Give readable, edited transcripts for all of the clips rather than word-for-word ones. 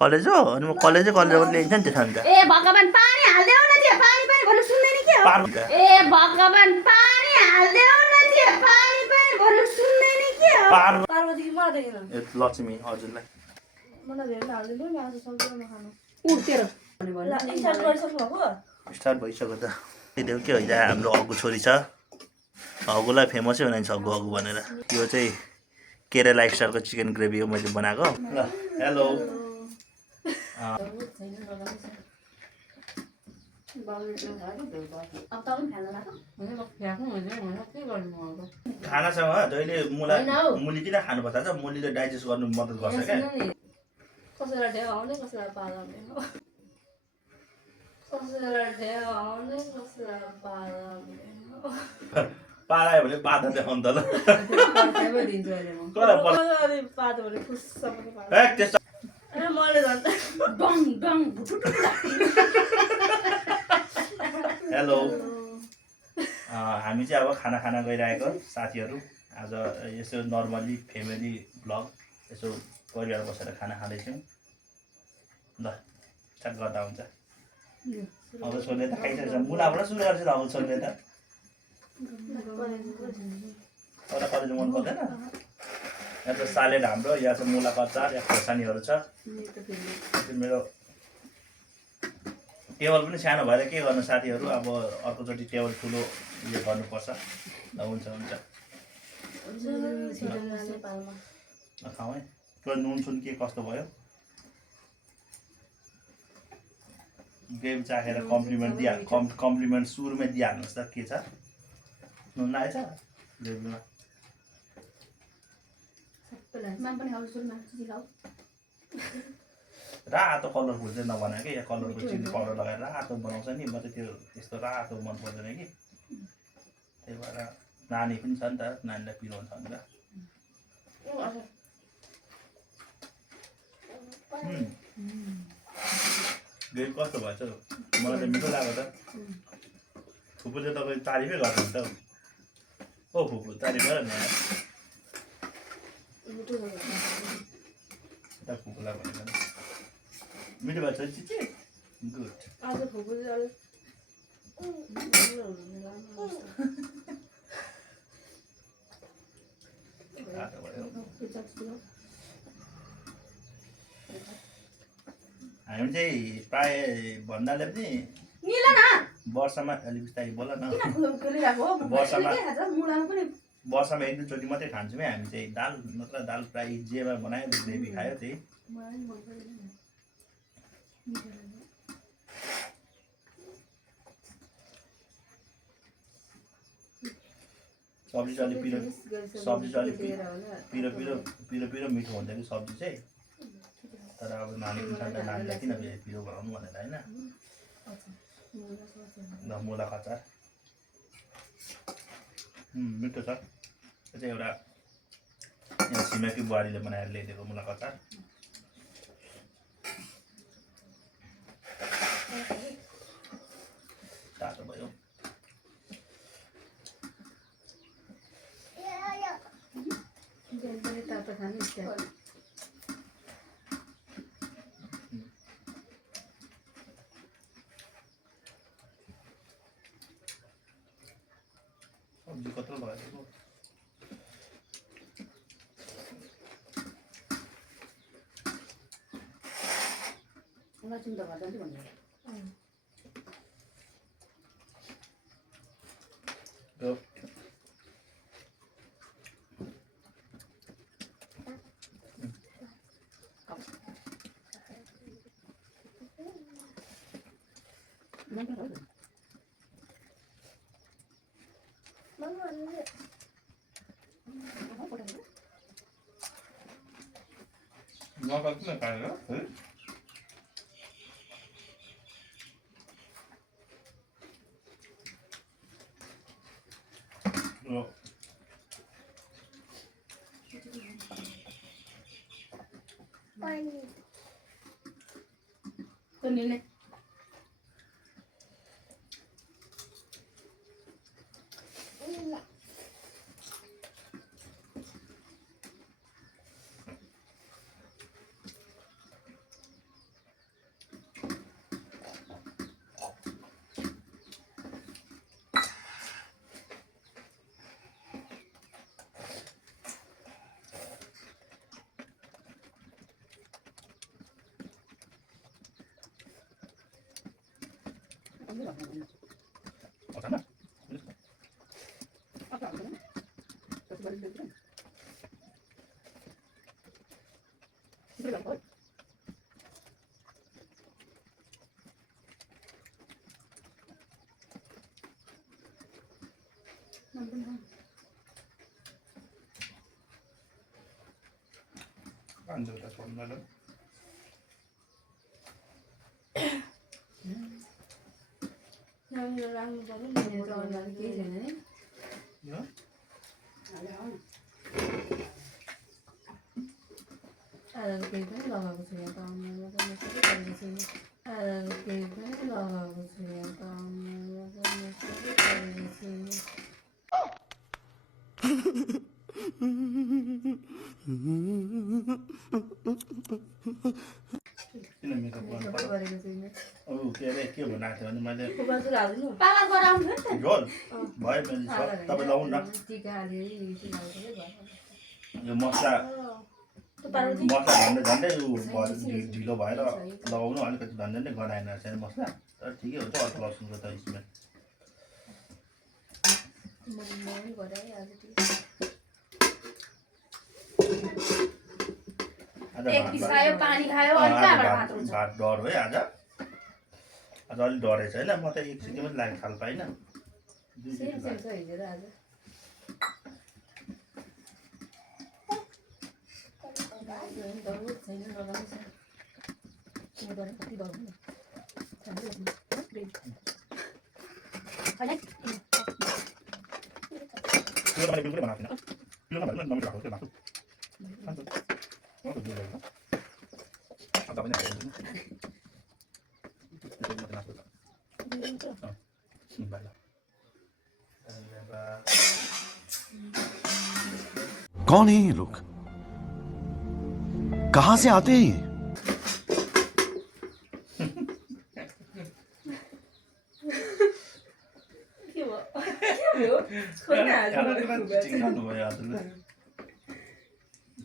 College हो अनि म कलेजै ल्याइन्छ नि त्यसमा त ए भगवान पानी हाल्देऊ न त्यो पानी पनि भन्नु सुन्दैन के हो ए भगवान पानी हाल्देऊ न त्यो पानी पनि भन्नु सुन्दैन के हो पार्वती कि मलाई देखेन लक्ष्मी हजुरलाई मलाई धेरै हाल्दिनु नि आज सक्दैन खानु उठ्तेर स्टार्ट गरिसक्नु भएको स्टार्ट भइसक्यो त त्यो के हो हाम्रो अगु छोरी छ अगुलाई फेमसै बनाइन्छ अगु अगु भनेर यो चाहिँ केरला स्टाइलको चिकन ग्रेभी हो मैले बनाएको ल हेलो खानासँग जहिले मुली किन खानु पर्छ त मुलीले डाइजेस्ट गर्नु मद्दत गर्छ क्या कसैलाई ढेउ आउने कसैलाई पाल आउने कसैलाई ढेउ आउने कसैलाई पाल आउने पालायो भने पाता देखाउनु त ल पातो भने खुस्स पनि पाल त्यस्तो मैले झन् डङ डङ हेलो हामी चाहिँ अब खाना खाना गइरहेको साथीहरू आज यसो नर्मल्ली फ्यामिली ब्लग यसो परिवार बसेर खाना खाँदैछौँ ल स्टार्ट गर्दा हुन्छ अब छोरीले त खाइसकेको छ मुलाबाट सुरु गर्छ त अब छोरीले त एउटा कलेज मन पर्दैन यहाँ चाहिँ सालेड हाम्रो यहाँ चाहिँ मुलाको अचार यहाँ खोर्सानीहरू छ मेरो टेबल पनि सानो भएर के गर्नु साथीहरू अब अर्कोचोटि टेबल ठुलो उयो गर्नुपर्छ ल हुन्छ खाउँ है त्यो नुन सुन के कस्तो भयो गेम चाखेर कम्प्लिमेन्ट सुरुमै दिइहाल्नुहोस् त के छ नुन आएछ ग्रेभीमा रातो कलरफुल चाहिँ नबनायो कि यहाँ कलरफुल चिल्ली पाउडर लगाएर रातो बनाउँछ नि म चाहिँ त्यो त्यस्तो रातो मन पर्दैन कि त्यही भएर नानी पनि छ नि त नानीलाई पिलाउँछ नि त ग्रेभी कस्तो भएछ मलाई त मिठो लाग्यो त फुपूले तपाईँ तारिफै गर्नुहुन्छ त ओ फुपू तारिफ गर नि फुपूलाई भनेर मिठो भएछ चिची गुड आज फुपूले हामी चाहिँ प्राय भन्नाले पनि वर्षमा अलिक बिस्तारै बोल न वर्षमा एक दुईचोटि मात्रै खान्छौँ है हामी चाहिँ दाल नत्र दाल प्राय जेमा बनायो ग्रेभी खायो त्यही सब्जी चाहिँ अलिक पिरो मिठो हुन्छ कि सब्जी चाहिँ तर अब नानी पनि छ नानीलाई किन पिरो बनाउनु भनेर होइन ल मुलाको अचार मिठो छ त्यो चाहिँ एउटा यहाँ छिमेकी बुहारीले बनाएर ल्याइदिएको मुलाको अचार तातो भयो तातो खानु सब्जी कत्रो लगाएको चिन्ता गर्दा नि भन्नु नकाट्नु काटेर पाँचवटा छोड्नु राम्रो राम्रो पर्यो नि मेरो त अनुहार केही छैन नि आधार केही पनि लगाएको छु यहाँ त अनुहारमा त मेकअपै गरेको छैन आधार केही पनि लगाएको छु यहाँ त अनुहारमा त मेकअपै गरेको छैन किन मेकअप गर्नु मेकअपै गरेको छैन अरू के अरे के भन्नु आएको थियो भने मैले बाजुर हाल्दिनु पार्लर गराउनु थियो नि झोल भयो मैले तपाईँ लाउनु न टिका हाल्यो टिका हाल्दै भयो यो मसला मसला झन्डै झन्डै ढिलो भएर लगाउनु अलिकति झन्डै नै गनाएन रहेछ मसला तर ठिकै हुन्छ अर्को लसुनको त स्मेल मम्मी गराए आज एक पिस खायो पानी खायो अनि कहाँबाट भात हुन्छ भात डर है आज अलिक डरेछ होइन म त एक सिटी मात्रै लाग्ने खाल पाइनँ सेम सेम छ हिजो र आज छैन लगाउनु छ म कति लगाउनु कौन है ये लोग कहां से आते हैं ये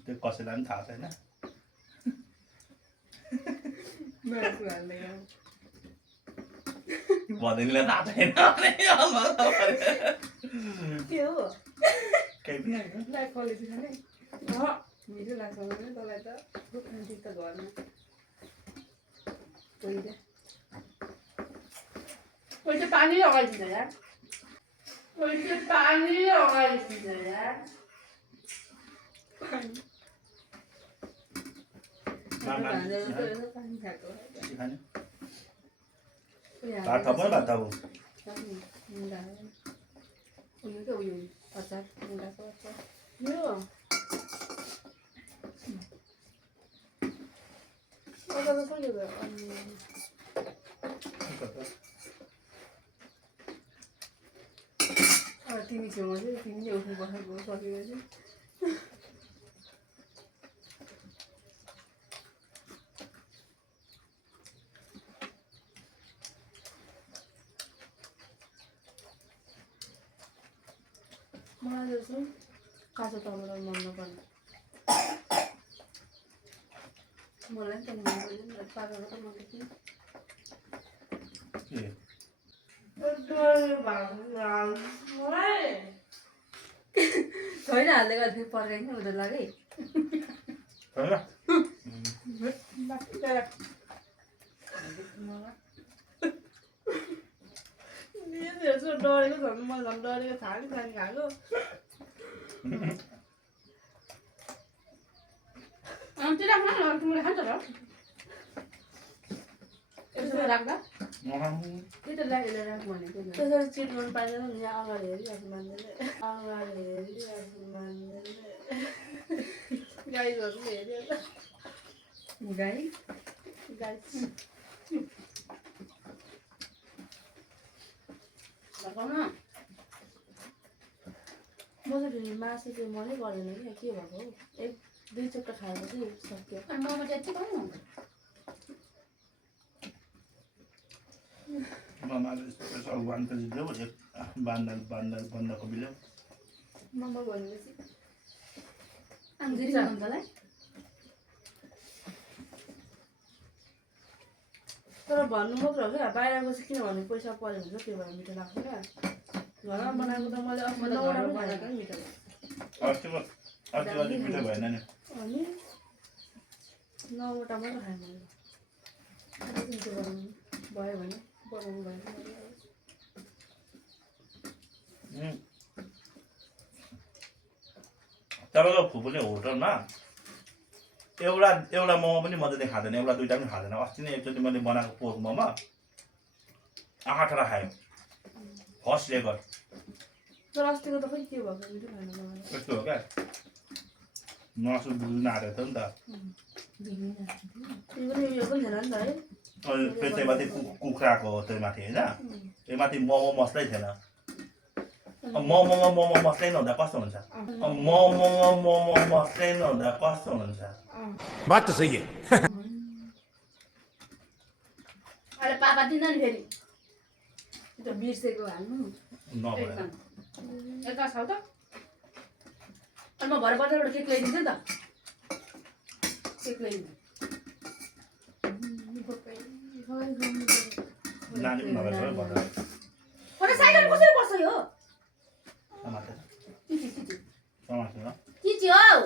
त्यो कसैलाई पनि थाहा छैन भदैनीलाई थाहा छैन के हो केही पनि होइन क्वालिटी छ नि मिठो लाग्छ भने तँलाई त खान्थ्यो त घरमा कोही पानी लगाइदिन्छ यार कोही पानी लगाइदिन्छ यार पानी खाएको भात थप भात थप उयो के उयो अचार मुलाको अचार यो अचार कहिले भयो अनि तिमी छेउमा चाहिँ तिमीले उठ्नु बसेको सकेपछि मलाई चाहिँ काँचो टमाटर मन नपर्ने मलाई पनि मन पर्दैन पाकेको त मन पर्दैन छैन हाल्दै गर्दा फेरि पर्काइन्छ उनीहरू लाग्यो डरेको झन् म झन् डरेको छानी छानी खाएको त्यो राख्न न तिमीले खान्छ र यसो राख्दा त्यही त राखेर राख भनेको त्यसरी चिट गर्नु पाइँदैन नि यहाँ अगाडि हेरिरहेको मान्दैन अगाडि हेरिरहेको मान्दैन गाईहरू हेऱ्यो गाई गाई म त फेरि मासु चाहिँ मनै पर्दैन कि के भएको हौ एक दुई चोटो खाएपछि सक्यो मोमो चाहिँ यति खानु वान केजी देऊ एक बन्दकोपी ल्याऊ मोमो भनेपछि हुन्छ तर भन्नु मात्र हो क्या बाहिरको चाहिँ किनभने पैसा पऱ्यो हुन्छ त्यो भएर मिठो लाग्दैन घरमा बनाएको त मैले अस्ति 9वटा बनाएको नि मिठो अस्तिको अलिक मिठो भएन नि अनि 9वटा मात्र खाएँ मैले अलिक मिठो बनाउनु भयो भने बनाउनु भयो तपाईँको फुपूले होटलमा एउटा मोमो पनि मजाले खाँदैन एउटा दुईवटा पनि खाँदैन अस्ति नै एकचोटि मैले बनाएको पोर्क मोमो 8वटा खायो फर्स्ट रेकर्ड तर अस्तिको त खै के भएको मिठो खाएन मलाई यस्तो हो क्या मासु बुझ्न आएको थियो नि त त्यो पनि यो पनि थिएन नि त है अनि फेरि त्यहीमाथि कुखुराको त्यहीमाथि होइन त्यहीमाथि मोमो मसलै थिएन मोमोमा मोमो मसलै नहुँदा कस्तो हुन्छ मोमोमा मोमो मसलै नहुँदा कस्तो हुन्छ बात तो सही है अहिले पापा दिँदा नि फेरि त्यो बिर्सेको हाल्नु नभएर एका छ त अनि म भरे बजारबाट केक ल्याइदिन्छु नि त केक ल्याइदिन्छु नानी पनि नभएर भएर अनि साइकल कसरी पर्छ यो समातेर चिची समातेर चिची हौ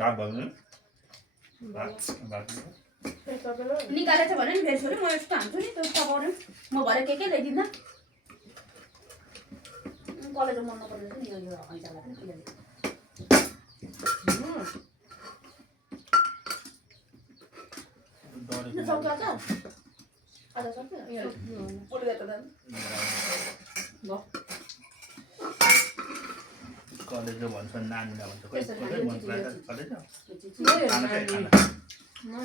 भाग भयो नि निकालेछ भने नि फेरि छोरी म यस्तो हान्छु नि त्यो चपाउने म भरे के ल्याइदिँदा कलेज मन नपर्दैन नि यो हैजालाई पनि किन डढेको सक्छ आधा सक्छ पुलिया त कलेज भन्छ नानीलाई भन्छ खोइ मन परायो कलेज खाना चाहिँ खाना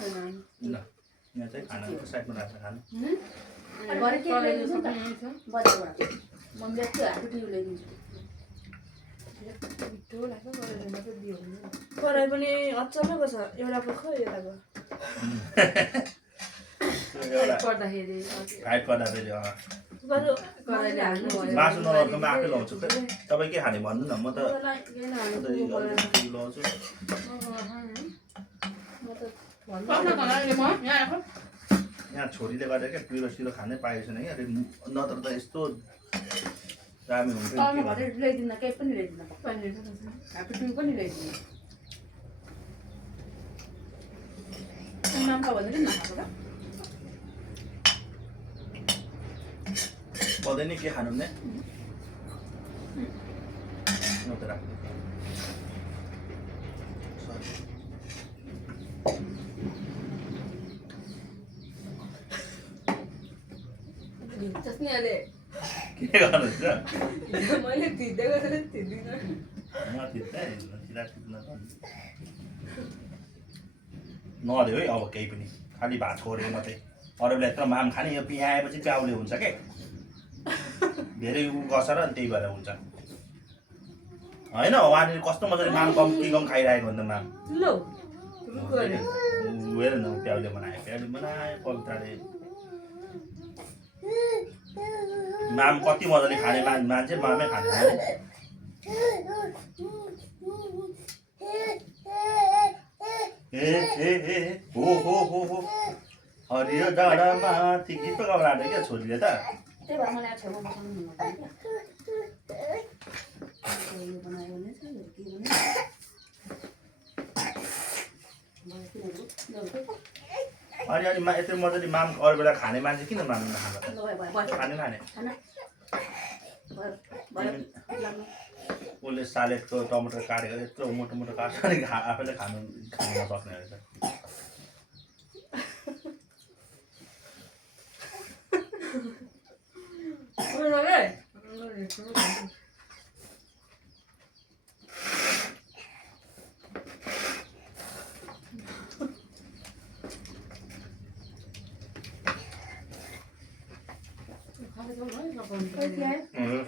ल यहाँ चाहिँ खाना साइडमा राखेर खानु भरे के ल्याइदिन्छु नि त बजारबाट म मेरो हातको टिउ ल्याइदिन्छु कराई पनि अचम्मको छ एउटा पो खै यताको पर्दाखेरि फ्राइड पर्दा फेरि कराईले हाल्नु भयो मासु नलगाउनुमा आफै लाउँछु तपाईँ के खाने भन्नु न म त लाउँछु यहाँ छोरीले गर्दा क्या पिरो सिरो खानै पाएको छैन क्या नत्र त यस्तो दामी हुन्छ भरे ल्याइदिन्न केही पनि ल्याइदिन्न हातको टिउ पनि ल्याइदिन्न नामका भन्दै नखाएको र पदैन के खानु ने नत्र जसनीले के गर्नुहुन्छ मैले थिच्दैको छ थिच्दिनँ म थिच्दै नदियो है अब केही पनि खालि भात छोड्यो मात्रै अरूले यत्रो माम खाने यो पियाएपछि प्याउले हुन्छ के धेरै उ गर्छ र त्यही भएर हुन्छ होइन उहाँले कस्तो मजाले माम कम्ती कम खाइरहेको हुन्छ माम लो हेर न प्याउले बनायो पवित्रले माम कति मजाले खाने मान्छे मामै खाने हो हरियो डाँडामाथि गीत पो गाउन आँट्यो क्या छोरीले त त्यही भएर मलाई छेउमा बसाउनु मन लाग्यो अनि यत्रो मजाले माम अरू बेला खाने मान्छे किन मान्नु नखान्छ खाने खाने उसले सालेडको टमाटर काटेको यत्रो मोटो मोटो काट्छ अनि आफैले खानु नसक्ने रहेछ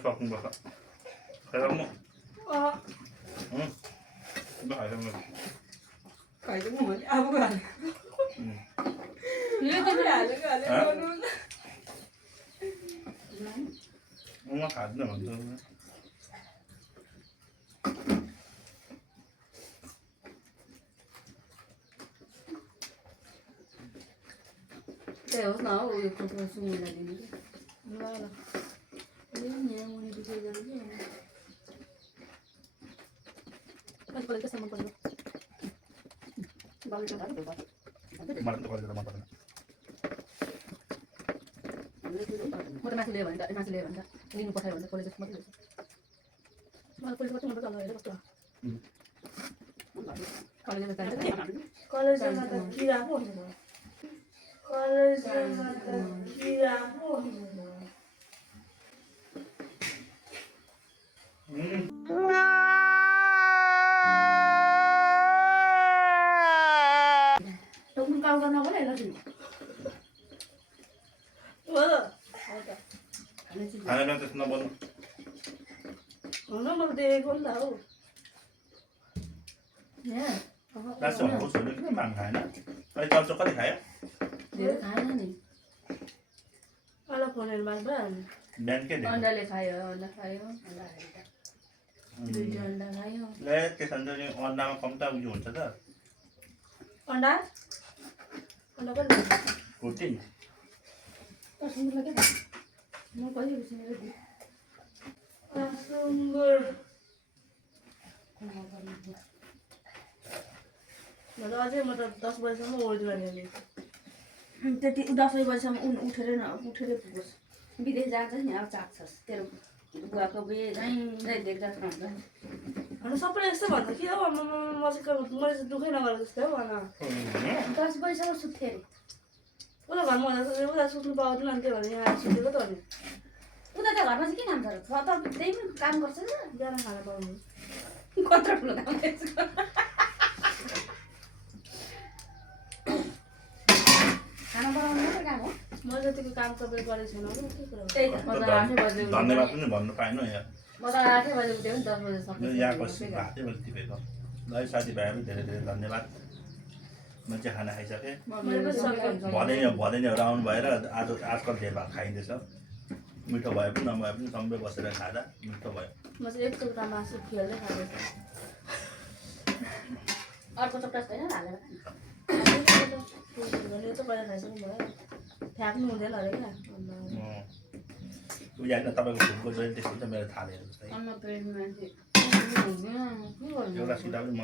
सक्नुपर्छ खाइरहनु खाइदिनु भने अब म खाँदिनँ भन्छु त्यही होस् न हौ उयो फोटो सुँगुरलाई दिनु ल ल यहाँ मुनि बिक्री गरेको कहिले कसरी मन पर्यो मलाई त कलेजमा मन पर्दैन म त मासु लियो भने त लिनु पठायो भने त कलेज मात्रै ल्याउँछ मलाई कलेज कति मन पर्छ हेरेर कस्तो कलेजमा चाहिन्छ कलेजमा त किरा पो हुन्छ कलेजमा त किरा पो हुन्छ टोक्नु काम गर्न बोले ल तिमी हो खाना त्यस्तो नबोल्नु हुन मैले देखेको नि त हौ यहाँ लास्ट टाइम हाउस हुनु किन माम खाएन अहिले चल्छ कति खायो धेरै खाएन नि मलाई फोनहरू माग्दा बिहान के दियो अन्डाले खायो अन्डा खायो दुईटा अन्डा खायो ल त्यसो भने नि अन्डामा कम्ता उयो हुन्छ त अन्डा अन्डा पनि प्रोटिन सुँगुरलाई के खायो म कहिले सुँगुर दिएँ सुँगुर अझै म त 10 बजीसम्म ओर्दिन नि त्यति 10 बजीसम्म उठेरै पुगोस् विदेश जान्छ नि अब चाख्छस् तेरो बुवाको बिहे झैँ देख्दा हुन्छ अनि सबैले यस्तो भन्छ कि अब मैले चाहिँ दुःखै नगरेको जस्तै हो भन 10 बजीसम्म सुत्थेँ अरे उसलाई घरमा हुँदा उता सुत्नु पाउँदैन नि त्यो भने यहाँ सुतेको त अनि उता त घरमा चाहिँ के काम छ र त त्यही पनि काम गर्छ नि बिहान खाना पाउनु कत्रो ठुलो काम गर्छ खाना बनाउनु मात्रै काम हो म जतिको काम तपाईँ गरेको छैन के कुरा त्यही त म त 8 बजे धन्यवाद पनि भन्नु पाएन यहाँ म त 8 बजे उठ्यो नि 10 बजे सक्छ यहाँको भातै मैले टिपेको ल साथीभाइहरू धेरै धेरै धन्यवाद म चाहिँ खाना खाइसकेँ भनेर आउनु भएर आजकल धेरै भात खाइँदैछ मिठो भए पनि नभए पनि सँगै बसेर खाँदा मिठो भयो म चाहिँ एक टुक्रा मासु खेल्दै खाँदैछु अर्को चोटस छैन हालेर यो त पहिला खाइसक्नु भयो फ्याँक्नु हुँदैन अरे क्या उयो होइन तपाईँको फुलको जहिले त्यस्तो हुन्छ मेरो थालेर जस्तै अन्न पेटमा मान्छे एउटा सिधा पनि म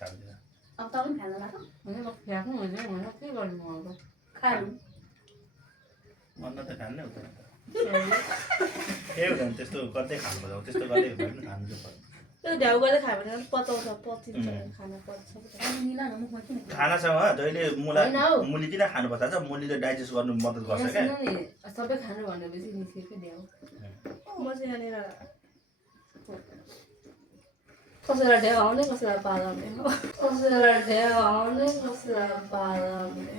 खाँदिनँ अब तपाईँ पनि खान लाग्यो म फ्याँक्नु हुँदैन भने के गर्नु अब खानु अन्न त खान्नै हुँदैन केही हुँदैन त्यस्तो गर्दै खानुपर्छ त्यस्तो गर्दै भए पनि खानु चाहिँ पर्छ त्यो ढ्याउ गर्दै खायो भने पचाउँछ पचिन्छ खाना पर्छ खानासँग जहिले मुली किन खानुपर्छ त मुलीले डाइजेस्ट गर्नु मद्दत गर्छ क्या सबै खानु भनेपछि निस्केको ड्याउ म चाहिँ यहाँनिर कसैलाई ढ्याउ आउने कसैलाई पाल आउने कसैलाई ढ्याउ आउने कसैलाई पाल आउने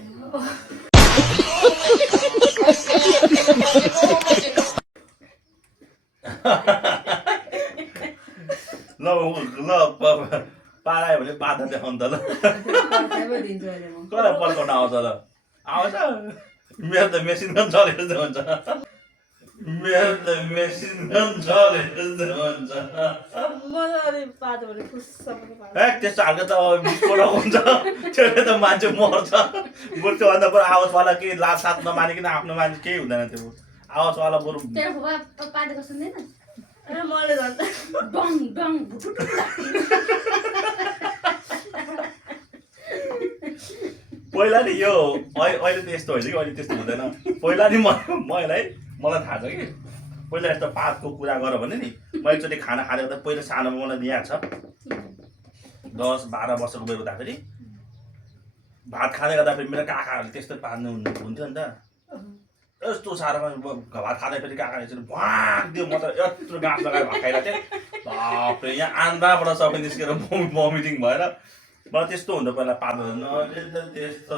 ल पारायो भने बाधा देखाउनु त ल कसलाई पल्काउन आउँछ ल आउँछ मेरो त मेसिन पनि चलेको जस्तो हुन्छ मेरो त मेसिन पनि चलेको जस्तो हुन्छ मजाले पातो भने खुस्स पनि पातो ए त्यस्तो खालको त विस्फोट हुन्छ त्यसले त मान्छे मर्छ बरु त्योभन्दा बरु आवाजवाला केही लाज साथ नमानिकन आफ्नो मान्छे केही हुँदैन त्यो आवाजवाला बरु तेरो फुपा पादेको सुन्दैन ए मैले झन् डङ डङ भुटुटु पहिला नि यो अहिले त यस्तो होइन कि अहिले त्यस्तो हुँदैन पहिला नि मलाई थाहा छ कि पहिला यस्तो पातको कुरा गर भने नि म एकचोटि खाना खाँदै हुँदा पहिला सानोमा मलाई याद छ 10-12 वर्षको उमेर हुँदाखेरि भात खाँदै गर्दाखेरि मेरो काकाहरूले त्यस्तो पार्नु हुन्थ्यो नि त यस्तो साह्रोमा भात खाँदाखेरि काकाले चाहिँ भ्वाक दियो म त यत्रो गाँस लगाएर भात खाइरहेको थिएँ बाफ्रे यहाँ आन्द्राबाट सबै निस्केर भमिटिङ भएर मलाई त्यस्तो हुँदा पहिला पार्दैन त्यस्तो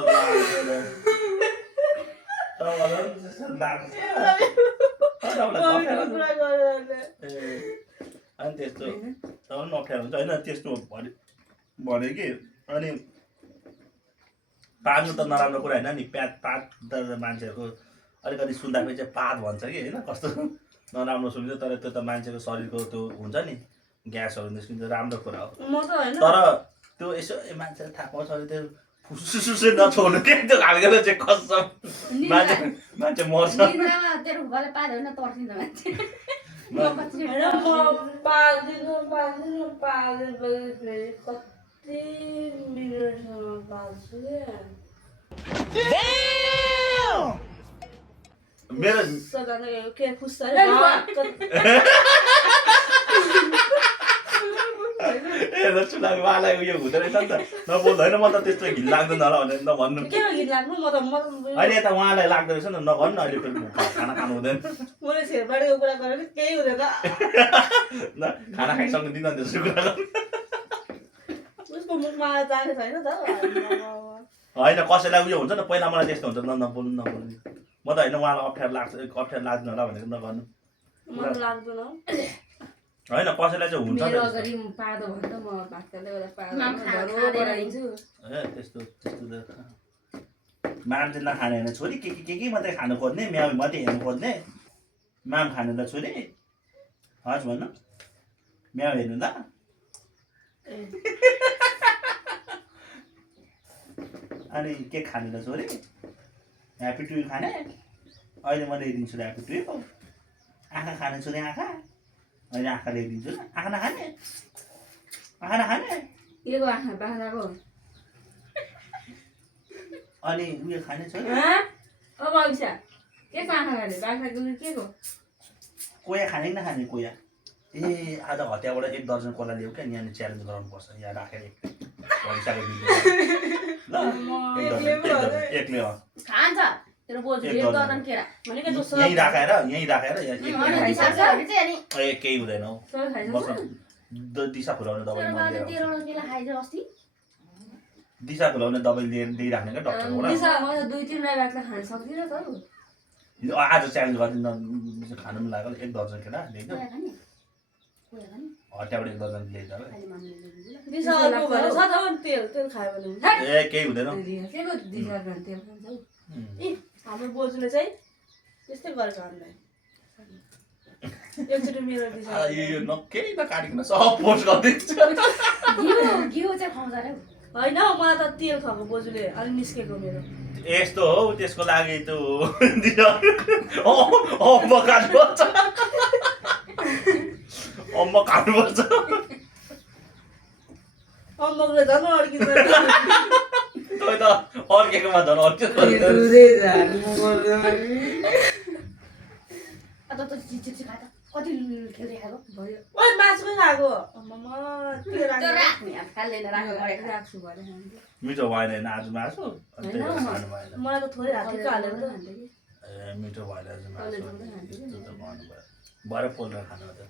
अनि त्यस्तो तब पनि अप्ठ्यारो हुन्छ होइन त्यस्तो भने कि अनि पार्नु त नराम्रो कुरा होइन नि पात त मान्छेहरूको अलिकति सुन्दाखेरि चाहिँ पात भन्छ कि होइन कस्तो नराम्रो सुनिन्छ तर त्यो त मान्छेको शरीरको त्यो हुन्छ नि ग्यासहरू निस्किन्छ राम्रो कुरा हो म त हैन तर त्यो यसो मान्छेले थाहा पाउँछ भने त्यो फुसुसुसु नछोड्नु के त्यो हाल्केर चाहिँ कसम मान्छे मर्छ निन्द्रामा तेरो फुपाले पाल्यो भने तर्सिन्छ मान्छे होइन म पाल्दिनँ फेरि कति मिनटसम्म पाल्छु क्या मेरो के खुस्सा ए चुलाको वालाई उयो हुँदो रहेछ नि त नबोल्नु होइन म त त्यस्तो घिन लाग्दैन होला भनेर नभन्नु के गीत लाग्नु म अहिले यता उहाँलाई लाग्दो रहेछ नि नभन्नु अहिले फेरि खाना खानु हुँदैन मैले छेरबारीको कुरा गरेर केही हुँदैन न खाना खाइसक्नु दिँदैन त्यसो कुरा उसको मुखमा जाने छैन त होइन कसैलाई उयो हुन्छ नि पहिला मलाई त्यस्तो हुन्छ नबोल्नु म त होइन उहाँलाई अप्ठ्यारो लाग्दैन होला भनेर नगर्नु मन लाग्दैन होइन कसैलाई चाहिँ हुन्छ मेरो अगाडि पार्दो भयो त म भातले गर्दा पार्दिन्छु ए त्यस्तो माम चाहिँ नखाने होइन छोरी के मात्रै खानु खोज्ने म्याउ मात्रै हेर्नु खोज्ने माम खानु त छोरी हस् भन्नु म्याउ हेर्नु ल अनि के खाने त छोरी ह्याप्पी टु खाने अहिले म ल्याइदिन्छु ह्याप्पी टु आँखा खाने छोरी आँखा अहिले आँखा ल्याइदिन्छु ल आँखा नखाने के को आँखा बाख्राको अनि उयो खाने छोरी अब आउँछ के को आँखा खाने बाख्राको के को कोया खाने कि नखाने कोया ए आज हतियाबाट 1 दर्जन कोला ल्याऊ क्या यहाँनिर च्यालेन्ज गराउनुपर्छ यहाँ राखेर भनिसकेको ल एक्लै खान्छ तेरो बोजू 1 दर्जन केरा भनेको जस्तो यहीँ राखेर ए केही हुँदैन हौ दिशा फुलाउने दबाई दिशा फुलाउने दबाई दिइराख्ने क्या डक्टरबाट आज च्यालेन्ज गरिदिनु खानु पनि लाग्यो 1 दर्जन केरा ल्याइदिनु हटियाबाट 1 दर्जन ल्याइदिनु ए केही हुँदैन हाम्रो बोजूले चाहिँ त्यस्तै गरेको हामीलाई एकचोटि मेरो यो केही नकाटिकन सब पोस्ट गरिदिन्छ होइन मलाई त तेल खाएको बोजूले अलिक निस्केको मेरो यस्तो हो त्यसको लागि त्यो अम्म काट्नुपर्छ अम्बकले झन् अड्किन्छ तै त अर्केकोमा झन् अर्केको कति खेल्दै खाएको भयो ओइ मासुकै खाएको राख्छु भने मिठो भएन होइन आज मासु मलाई त थोरै हातेको हालेर त ए मिठो भएर आज मासु त्यस्तो त भन्नुभयो भरे पोलेर खानु त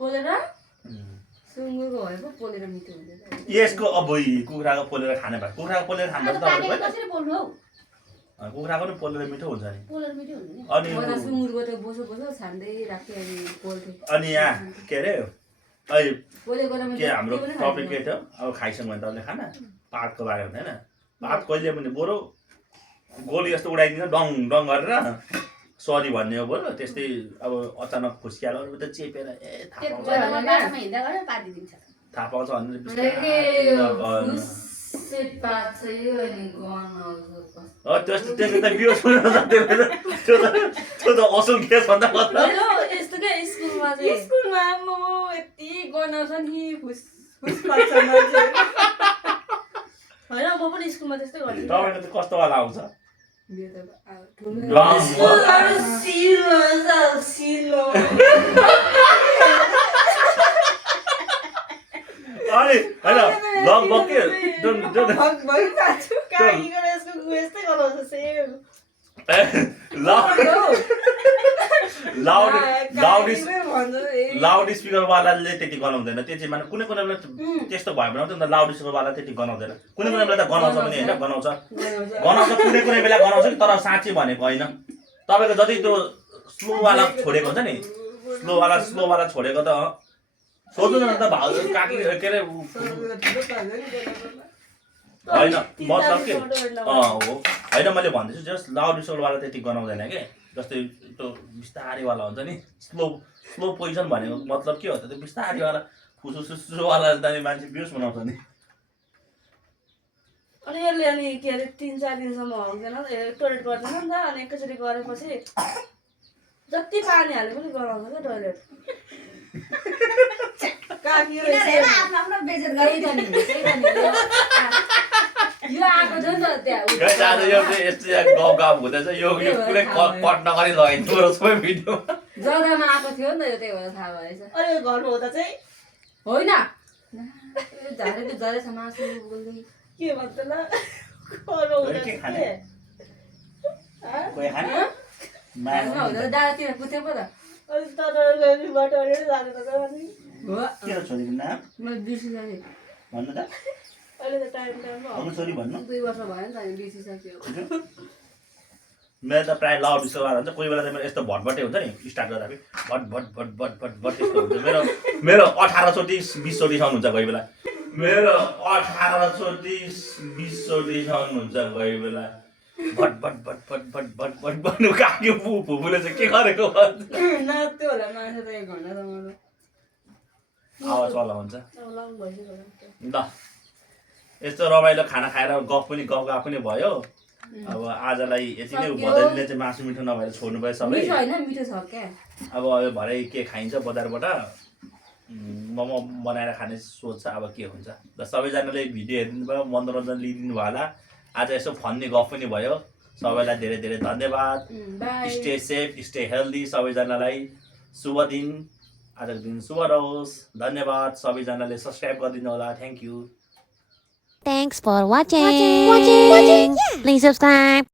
पोलेर सुँगुरको भयो पो पोलेर मिठो हुन्छ यसको अब कुखुराको पोलेर खाने भए कुखुराको पोलेर खानु त कसरी पोल्नु हौ कुखुराको पनि पोलेर मिठो हुन्छ नि पोलेर मिठो हुन्छ नि अनि सुँगुरको त बोसो छान्दै राख्थे अनि पोल्थे अनि यहाँ के अरे अहिले पोलेको के हाम्रो टपिक के थियो अब खाइसक्नु भने तपाईँले खाना पातको बारे हुँदैन पात कहिले पनि बरु गोली जस्तो उडाइदिन्छ डङ डङ गरेर सरी भन्ने हो बरु त्यस्तै अब अचानक खुस्किहाल्यो त चेपेर ए थाहा पाउँछ भनेर त्यस्तो त बिहोस त्यो त असल केस भन्दा यस्तो क्या स्कुलमा म यति गनाउँछ नि होइन म पनि स्कुलमा त्यस्तै गर्छु तपाईँको त कस्तो वाला आउँछ अनि होइन लगभग के लाउड स्पिकरवालाले त्यति गनाउँदैन त्यो चाहिँ माने कुनै कुनै बेला त्यस्तो भयो भने त लाउड स्पिकरवाला त्यति गनाउँदैन कुनै कुनै बेला त गनाउँछ पनि होइन गनाउँछ कुनै कुनै बेला गनाउँछ कि तर साँच्चै भनेको होइन तपाईँको जति त्यो स्लोवाला छोडेको हुन्छ नि स्लोवाला छोडेको त सोध्नु न त भाउ काटी के अरे होइन मतलब के हो होइन मैले भन्दैछु जस्ट लाउड स्पिकरवाला त्यति गनाउँदैन कि जस्तै त्यो बिस्तारैवाला हुन्छ नि स्लो पोजिसन भनेको मतलब के हो त त्यो बिस्तारैवाला फुसुसुसुवाला जाने मान्छे बिहोस बनाउँछ नि अनि यसले अनि के अरे 3-4 दिनसम्म हल्दैन टोइलेट गर्दैन नि त अनि एकैचोटि गरेपछि जति पानी हाले पनि गराउँछ क्या टोइलेट काकी आफ्नो आफ्नो बेइज्जत गरे यो आएको छ नि त त्यहाँ गाइस आज यो यस्तो गफ हुँदैछ यो पुरै कट नगरी लगाइदिनु र सबै भिडियो जग्गामा आएको थियो नि त यो त्यही भएर थाहा भएछ अरे घरमा हुँदा चाहिँ होइन झारेको झरेछ मासु बोल्दै के भन्छ ल घरमा हुँदा के चाहिँ खाने? के? कोही खाने हुँदा डाँडातिर पुथ्यो पो त अनि तँलाई बाटोले जानु त अनि हो के हो छोरीको नाम मैले बिर्सिसकेँ भन्नु त अहिले त टाइम अरू छोरी भन्नु 2 वर्ष भयो नि त हामी बिर्सिसक्यो मेरो त प्रायः लभ डिस्कभर हुन्छ कोही बेला त मेरो यस्तो भटभटै हुन्छ नि स्टार्ट गर्दा भट भट भट भट भट भट त्यस्तो हुन्छ मेरो 18 चोटि 20 चोटिसम्म हुन्छ कोही बेला मेरो 18 चोटि 20 चोटिसम्म हुन्छ कोही बेला भट भट भट भट भट भट भट भन्नु काक्यो फुपूले चाहिँ के गरेको भन्छ नाच्थ्यो होला मासु त 1 घन्टासम्म आवाज वाला हुन्छ अब लङ भइसक्यो होला ल यस्तो रमाइलो खाना खाएर गफ पनि भयो अब आजलाई यति नै भदैले चाहिँ मासु मिठो नभएर छोड्नु भयो सबै मिठो होइन मिठो छ क्या अब यो भरे के खाइन्छ बजारबाट मोमो बनाएर खाने सोच छ अब के हुन्छ र सबैजनाले भिडियो हेरिदिनु भयो मनोरञ्जन लिइदिनु भयो होला आज यसो फन्नी गफ पनि भयो सबैलाई धेरै धेरै धन्यवाद by stay safe stay healthy सबैजनालाई शुभ दिन आजको दिन शुभ रहोस् धन्यवाद सबैजनाले सब्सक्राइब गरिदिनु होला thank you Thanks for watching. Please subscribe.